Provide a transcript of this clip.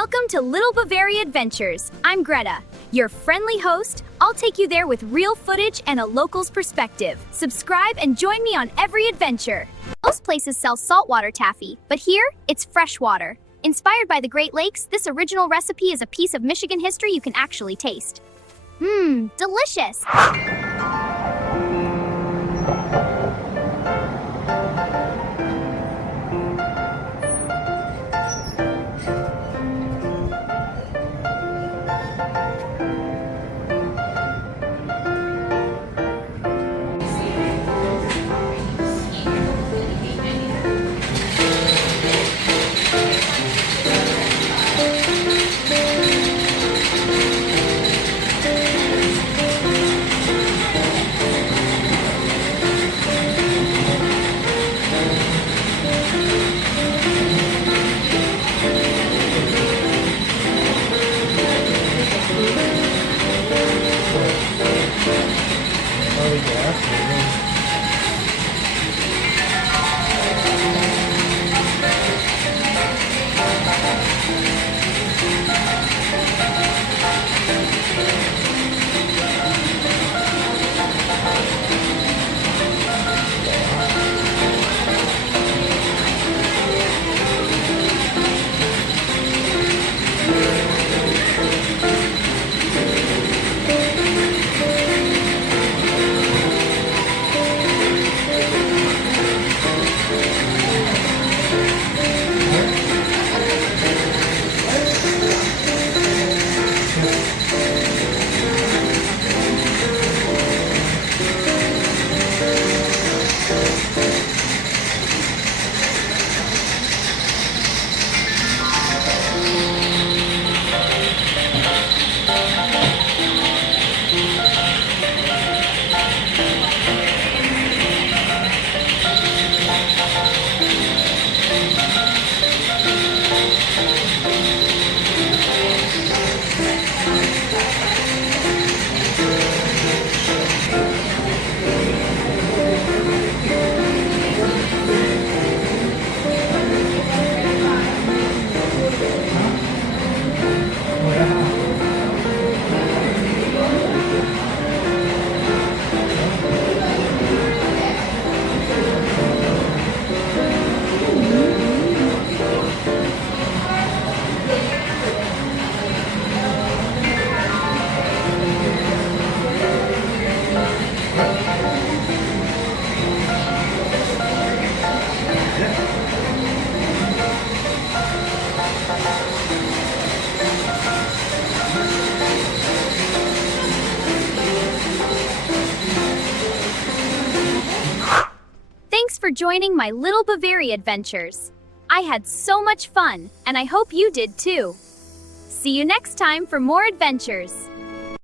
Welcome to Little Bavaria Adventures. I'm Greta, your friendly host. I'll take you there with real footage and a local's perspective. Subscribe and join me on every adventure. Most places sell saltwater taffy, but here, it's freshwater. Inspired by the Great Lakes, this original recipe is a piece of Michigan history you can actually taste. Delicious! Thanks for joining my Little Bavaria Adventures. I had so much fun, and I hope you did too. See you next time for more adventures.